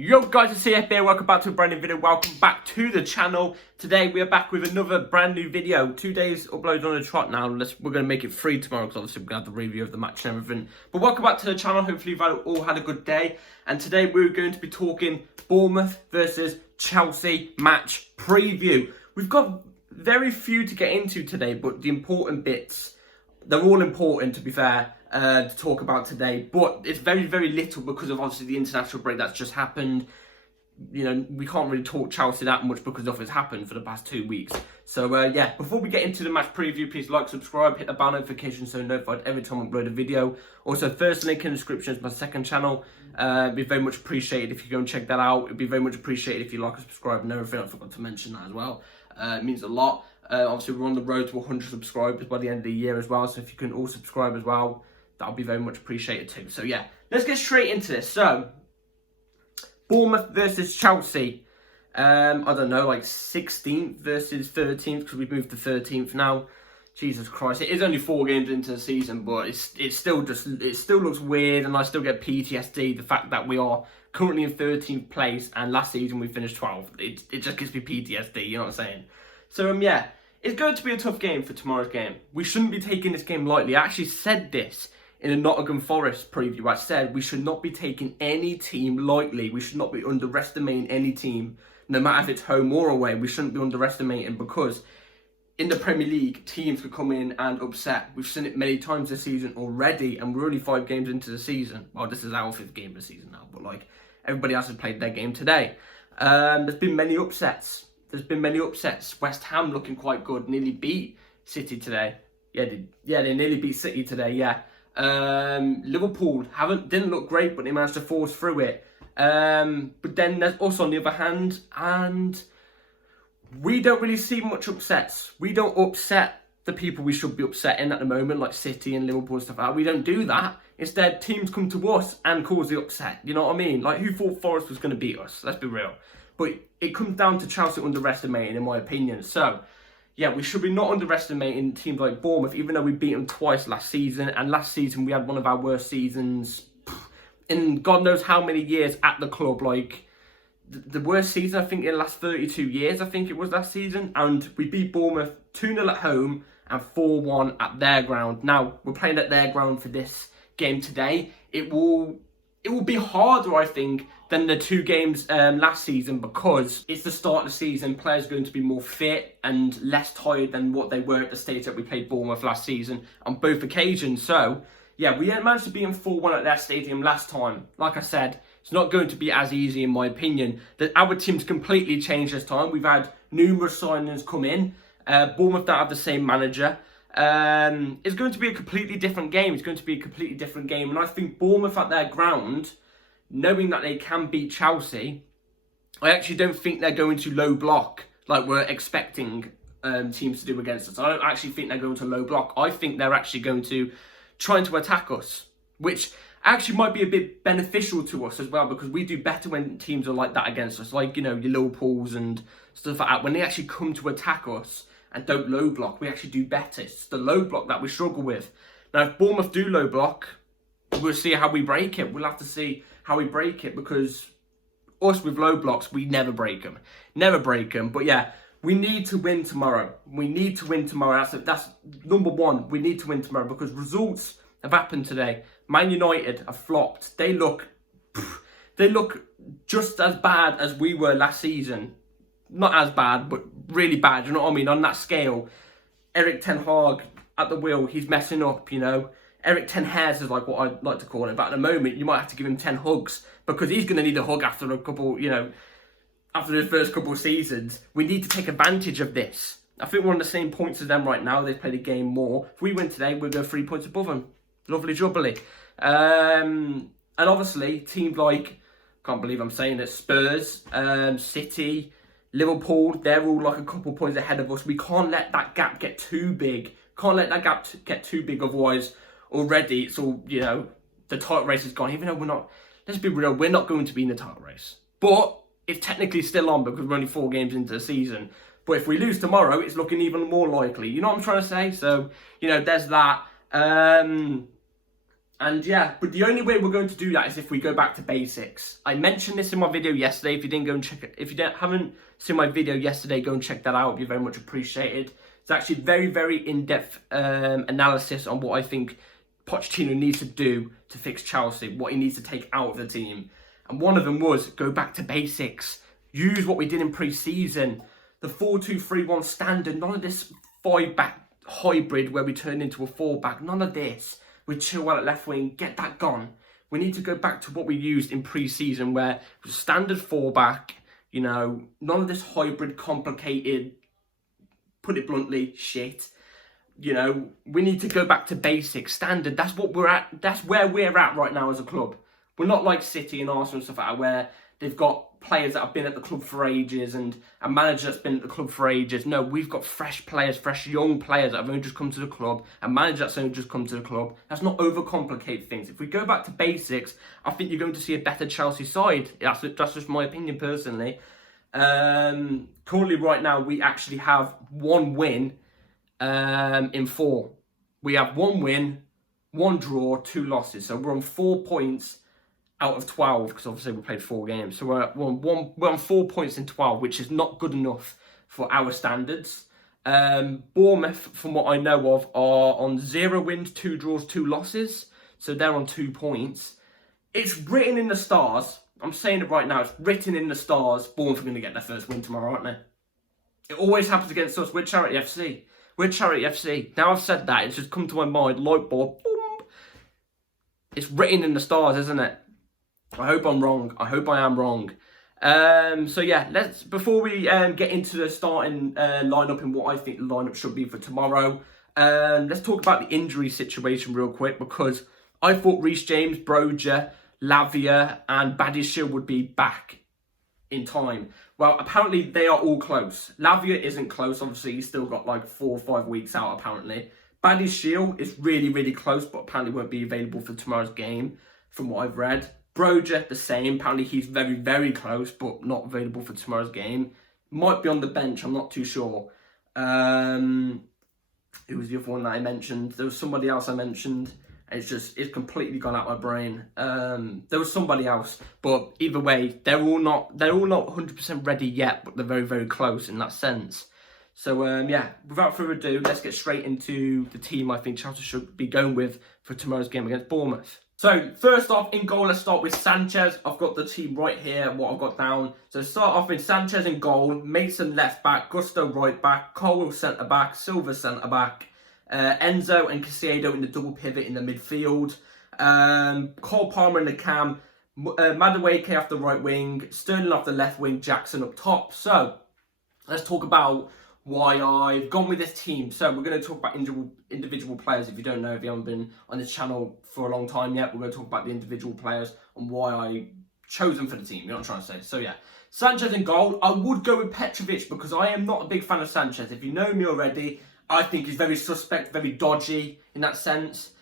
Yo guys, it's CF here. Welcome back to a brand new video. Welcome back to the channel. Today we are back with another brand new video. 2 days uploaded on a trot now. We're going to make it free tomorrow because obviously we're going to have the review of the match and everything. But welcome back to the channel. Hopefully you've all had a good day. And today we're going to be talking Bournemouth versus Chelsea match preview. We've got very few to get into today, but the important bits, they're all important to be fair. To talk about today, but it's very, very little because of obviously the international break that's just happened. You know, we can't really talk Chelsea that much because of what's happened for the past 2 weeks. So yeah, before we get into the match preview, please like, subscribe, hit the bell notification so you're notified every time I upload a video. Also, first link in the description is my second channel. It'd be very much appreciated if you go and check that out. It'd be very much appreciated if you like and subscribe and everything. I forgot to mention that as well. It means a lot. Obviously, we're on the road to 100 subscribers by the end of the year as well. So if you can all subscribe as well, that'll be very much appreciated too. So yeah, let's get straight into this. So, Bournemouth versus Chelsea. I don't know, like 16th versus 13th because we've moved to 13th now. Jesus Christ, it is only 4 games into the season, but it still looks weird, and I still get PTSD. The fact that we are currently in 13th place, and last season we finished 12th. It just gives me PTSD. You know what I'm saying? So yeah, it's going to be a tough game for tomorrow's game. We shouldn't be taking this game lightly. I actually said this in a Nottingham Forest preview. I said we should not be taking any team lightly. We should not be underestimating any team, no matter if it's home or away. We shouldn't be underestimating because in the Premier League, teams could come in and upset. We've seen it many times this season already, and we're only 5 games into the season. Well, this is our 5th game of the season now, but like everybody else has played their game today. There's been many upsets. West Ham looking quite good, nearly beat City today. They nearly beat City today. Yeah. Liverpool didn't look great, but they managed to force through it. But then there's us on the other hand, and we don't really see much upsets. We don't upset the people we should be upsetting at the moment, like City and Liverpool and stuff like that. We don't do that. Instead, teams come to us and cause the upset. You know what I mean? Like, who thought Forest was going to beat us? Let's be real. But it comes down to Chelsea underestimating, in my opinion. So yeah, we should be not underestimating teams like Bournemouth, even though we beat them twice last season. And last season, we had one of our worst seasons in God knows how many years at the club. Like, the worst season, I think, in the last 32 years, I think it was last season. And we beat Bournemouth 2-0 at home and 4-1 at their ground. Now, we're playing at their ground for this game today. It will be harder, I think, than the 2 games last season because it's the start of the season. Players are going to be more fit and less tired than what they were at the stage that we played Bournemouth last season on both occasions. So, yeah, we managed to beat them 4-1 at their stadium last time. Like I said, it's not going to be as easy in my opinion. That our team's completely changed this time. We've had numerous signings come in. Bournemouth don't have the same manager. It's going to be a completely different game. And I think Bournemouth at their ground, knowing that they can beat Chelsea, I actually don't think they're going to low block like we're expecting teams to do against us. I don't actually think they're going to low block. I think they're actually going to try to attack us, which actually might be a bit beneficial to us as well because we do better when teams are like that against us, like, you know, your Liverpools and stuff like that. When they actually come to attack us and don't low block, we actually do better. It's the low block that we struggle with. Now, if Bournemouth do low block, we'll see how we break it. We'll have to see how we break it because us with low blocks, we never break them. But yeah, we need to win tomorrow. That's number one. We need to win tomorrow because results have happened today. Man United have flopped. They look just as bad as we were last season. Not as bad, but really bad. You know what I mean? On that scale, Erik ten Hag at the wheel, he's messing up, you know. Erik ten Hairs is like what I like to call him. But at the moment, you might have to give him 10 hugs because he's going to need a hug after a couple, you know, after the first couple of seasons. We need to take advantage of this. I think we're on the same points as them right now. They've played a game more. If we win today, we'll go 3 points above them. Lovely jubbly. And obviously, teams like, can't believe I'm saying it, Spurs, City, Liverpool, they're all like a couple points ahead of us. We can't let that gap get too big. Otherwise, already it's all, you know, the title race is gone. Even though we're not, let's be real, we're not going to be in the title race. But it's technically still on because we're only 4 games into the season. But if we lose tomorrow, it's looking even more likely. You know what I'm trying to say? So, you know, there's that. And yeah, but the only way we're going to do that is if we go back to basics. I mentioned this in my video yesterday. If you didn't go and check it, if you haven't seen my video yesterday, go and check that out. It'd be very much appreciated. It's actually very, very in-depth analysis on what I think Pochettino needs to do to fix Chelsea, what he needs to take out of the team. And one of them was go back to basics. Use what we did in pre-season. The 4-2-3-1 standard. None of this 5-back hybrid where we turn into a 4-back. None of this. With Chilwell at left wing, get that gone. We need to go back to what we used in pre-season where it was standard 4-back, you know, none of this hybrid, complicated, put it bluntly, shit. You know, we need to go back to basic, standard. That's what we're at. That's where we're at right now as a club. We're not like City and Arsenal and stuff like that where they've got players that have been at the club for ages and a manager that's been at the club for ages. No, we've got fresh players, fresh young players that have only just come to the club, a manager that's only just come to the club. Let's not overcomplicate things. If we go back to basics, I think you're going to see a better Chelsea side. That's just my opinion personally. Currently right now, we actually have 1 win in 4. We have 1 win, 1 draw, 2 losses. So we're on 4 points out of 12, because obviously we played 4 games. So we're on 4 points in 12, which is not good enough for our standards. Bournemouth, from what I know of, are on 0 wins, 2 draws, 2 losses. So they're on 2 points. It's written in the stars. I'm saying it right now. It's written in the stars. Bournemouth are going to get their first win tomorrow, aren't they? It always happens against us. We're Charity FC. We're Charity FC. Now I've said that, it's just come to my mind. Light bulb. Boom. It's written in the stars, isn't it? I hope I'm wrong. I hope I am wrong. So yeah, before we get into the starting lineup and what I think the lineup should be for tomorrow, let's talk about the injury situation real quick, because I thought Reece James, Broja, Lavia and Badiashile would be back in time. Well, apparently they are all close. Lavia isn't close, obviously he's still got like 4 or 5 weeks out apparently. Badiashile is really, really close, but apparently won't be available for tomorrow's game from what I've read. Broja, the same. Apparently he's very, very close, but not available for tomorrow's game. Might be on the bench, I'm not too sure. Who was the other one that I mentioned? There was somebody else I mentioned. It's completely gone out of my brain. There was somebody else, but either way, they're all not 100% ready yet, but they're very, very close in that sense. So yeah, without further ado, let's get straight into the team I think Chelsea should be going with for tomorrow's game against Bournemouth. So first off, in goal, let's start with Sanchez. I've got the team right here, what I've got down. So start off with Sanchez in goal, Mason left back, Gusto right back, Colwill centre back, Silva centre back, Enzo and Caicedo in the double pivot in the midfield, Cole Palmer in the cam, Madueke off the right wing, Sterling off the left wing, Jackson up top. So let's talk about why I've gone with this team. So we're going to talk about individual players. If you don't know, if you haven't been on this channel for a long time yet, we're going to talk about the individual players and why I chose them for the team. You know what I'm trying to say? So yeah, Sanchez in goal. I would go with Petrovic because I am not a big fan of Sanchez. If you know me already, I think he's very suspect, very dodgy in that sense.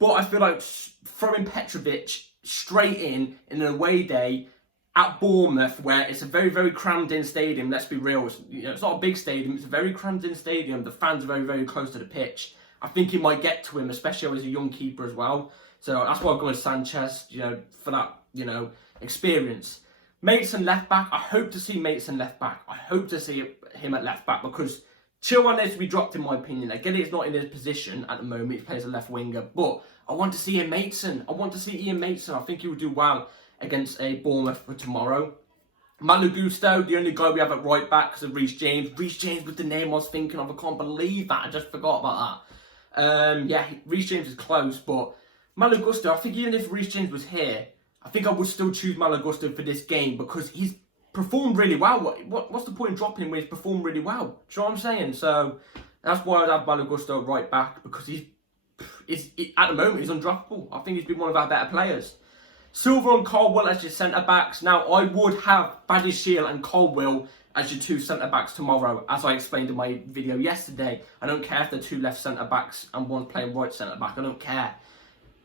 But I feel like throwing Petrovic straight in an away day at Bournemouth, where it's a very, very crammed-in stadium, let's be real. It's not a big stadium, it's a very crammed-in stadium. The fans are very, very close to the pitch. I think he might get to him, especially as a young keeper as well. So that's why I've gone with Sanchez, for that, experience. Mason left-back, I hope to see Mason left-back. I hope to see him at left-back because Chilwell needs to be dropped, in my opinion. I get it, it's not in his position at the moment. He plays a left winger, but I want to see Ian Mason. I think he will do well against a Bournemouth for tomorrow. Malo Gusto, the only guy we have at right back because of Reece James. Reece James was the name I was thinking of. I can't believe that. I just forgot about that. Yeah, Reece James is close, but Malo Gusto, I think even if Reece James was here, I think I would still choose Malo Gusto for this game because he's performed really well. What's the point in dropping him when he's performed really well? Do you know what I'm saying? So that's why I'd have Malo Gusto right back because he's at the moment he's undroppable. I think he's been one of our better players. Silva and Colwill as your centre-backs. Now, I would have Badiashile and Colwill as your 2 centre-backs tomorrow, as I explained in my video yesterday. I don't care if they're 2 left centre-backs and one's playing right centre-back. I don't care.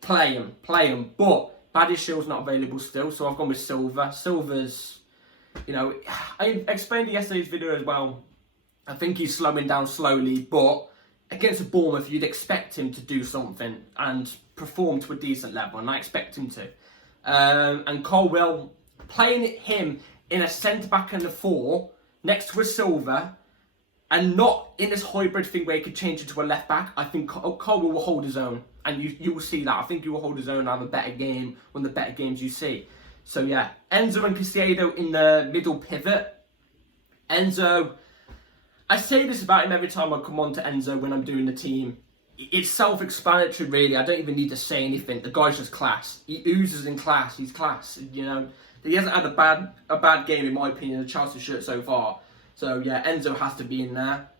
Play him. But Badiashile's not available still, so I've gone with Silva. Silva's, I explained in yesterday's video as well. I think he's slowing down slowly, but against a Bournemouth, you'd expect him to do something. And perform to a decent level, and I expect him to. And Colwill, playing him in a centre-back and a 4, next to a Silva, and not in this hybrid thing where he could change into a left-back, I think Colwill will hold his own. And you will see that. I think he will hold his own and have a better game, one of the better games you see. So yeah, Enzo and Caicedo in the middle pivot. Enzo, I say this about him every time I come on to Enzo when I'm doing the team. It's self-explanatory, really. I don't even need to say anything. The guy's just class. He oozes in class. He's class. You know, he hasn't had a bad game, in my opinion, in a Chelsea shirt so far. So yeah, Enzo has to be in there.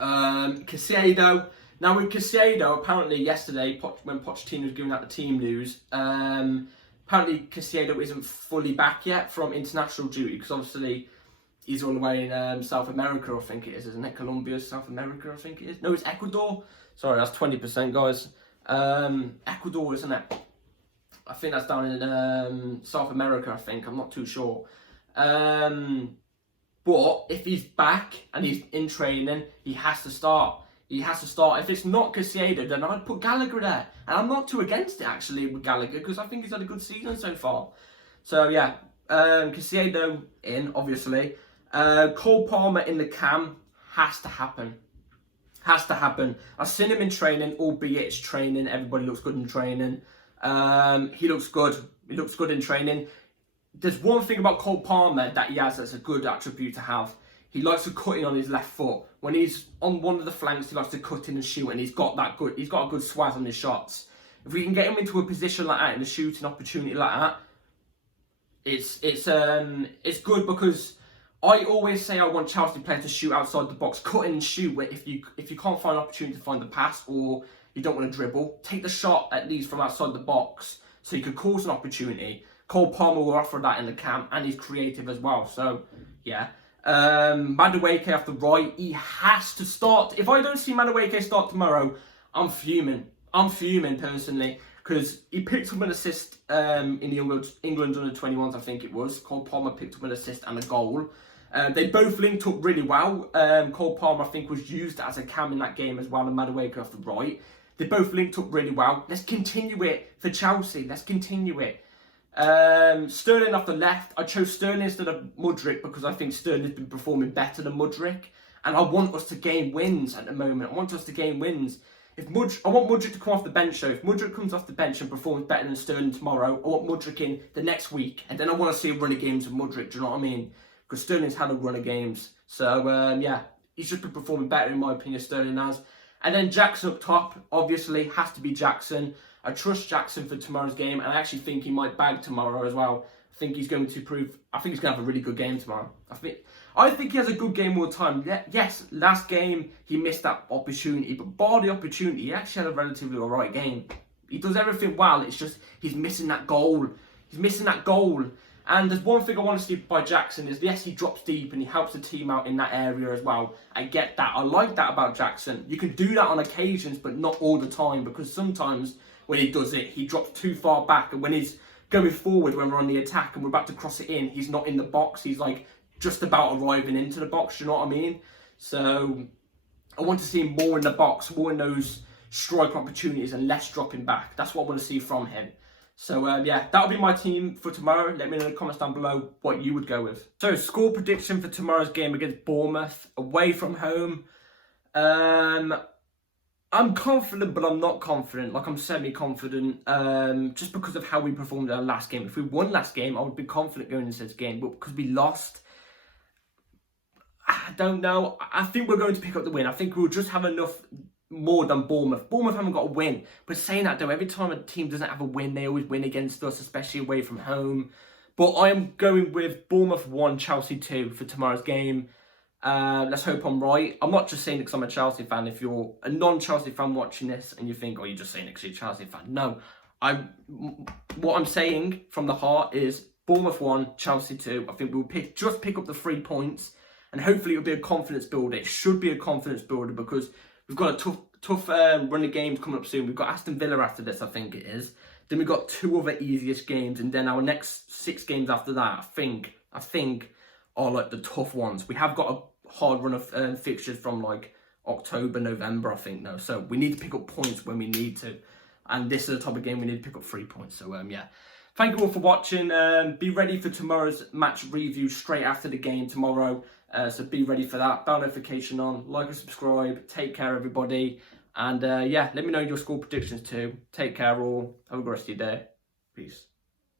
Caicedo. Now with Caicedo, apparently yesterday, when Pochettino was giving out the team news, apparently Caicedo isn't fully back yet from international duty, because obviously he's all the way in South America, I think it is, isn't it? Colombia, South America, I think it is. No, it's Ecuador. Sorry, that's 20%, guys. Ecuador, isn't it? I think that's down in South America, I think. I'm not too sure. But if he's back and he's in training, he has to start. He has to start. If it's not Caicedo, then I'd put Gallagher there. And I'm not too against it, actually, with Gallagher, because I think he's had a good season so far. So, yeah, Caicedo in, obviously. Cole Palmer in the cam has to happen. Has to happen. I've seen him in training, albeit it's training. Everybody looks good in training. He looks good. He looks good in training. There's one thing about Cole Palmer that he has that's a good attribute to have. He likes to cut in on his left foot. When he's on one of the flanks, he likes to cut in and shoot, and he's got a good swaz on his shots. If we can get him into a position like that, in a shooting opportunity like that, it's good, because I always say I want Chelsea players to shoot outside the box, cut in and shoot. Where if you can't find an opportunity to find the pass, or you don't want to dribble, take the shot at least from outside the box, so you could cause an opportunity. Cole Palmer will offer that in the camp, and he's creative as well. So yeah. Madueke off the right, he has to start. If I don't see Madueke start tomorrow, I'm fuming. I'm fuming personally, because he picked up an assist in the England under-21s, I think it was. Cole Palmer picked up an assist and a goal. They both linked up really well. Cole Palmer, I think, was used as a cam in that game as well, and Madueke off the right. They both linked up really well. Let's continue it for Chelsea. Let's continue it. Sterling off the left. I chose Sterling instead of Mudryk because I think Sterling has been performing better than Mudryk, and I want us to gain wins at the moment. I want us to gain wins. I want Mudryk to come off the bench. So if Mudryk comes off the bench and performs better than Sterling tomorrow, I want Mudryk in the next week, and then I want to see a run of games of Mudryk. Do you know what I mean? Because Sterling's had a run of games. So yeah, he's just been performing better in my opinion. Sterling has. And then Jackson up top, obviously has to be Jackson. I trust Jackson for tomorrow's game, and I actually think he might bag tomorrow as well. I think he's going to have a really good game tomorrow. I think he has a good game all the time. Yes, last game he missed that opportunity, but bar the opportunity, he actually had a relatively alright game. He does everything well, it's just he's missing that goal. He's missing that goal. And there's one thing I want to see by Jackson is, yes, he drops deep and he helps the team out in that area as well. I get that. I like that about Jackson. You can do that on occasions, but not all the time, because sometimes when he does it, he drops too far back, and when he's going forward, when we're on the attack and we're about to cross it in, he's not in the box. He's like just about arriving into the box, you know what I mean? So I want to see him more in the box, more in those strike opportunities and less dropping back. That's what I want to see from him. So yeah, that'll be my team for tomorrow. Let me know in the comments down below what you would go with. So score prediction for tomorrow's game against Bournemouth, away from home. I'm confident, but I'm not confident. Like, I'm semi-confident, just because of how we performed in our last game. If we won last game, I would be confident going into this game. But because we lost, I don't know. I think we're going to pick up the win. I think we'll just have enough more than Bournemouth. Bournemouth haven't got a win. But saying that, though, every time a team doesn't have a win, they always win against us, especially away from home. But I am going with Bournemouth 1, Chelsea 2 for tomorrow's game. Let's hope I'm right. I'm not just saying it because I'm a Chelsea fan. If you're a non-Chelsea fan watching this and you think, oh, you're just saying it because you're a Chelsea fan. No, what I'm saying from the heart is Bournemouth 1, Chelsea 2. I think we'll pick up the 3 points, and hopefully it'll be a confidence builder. It should be a confidence builder because we've got a tough run of games coming up soon. We've got Aston Villa after this, I think it is. Then we've got 2 other easiest games, and then our next 6 games after that, I think are like the tough ones. We have got a hard run of fixtures from like October, November, I think now. So we need to pick up points when we need to. And this is the type of game we need to pick up 3 points. So, yeah. Thank you all for watching. Be ready for tomorrow's match review straight after the game tomorrow. So be ready for that. Bell notification on. Like and subscribe. Take care, everybody. And, yeah, let me know your score predictions too. Take care all. Have a good rest of your day. Peace.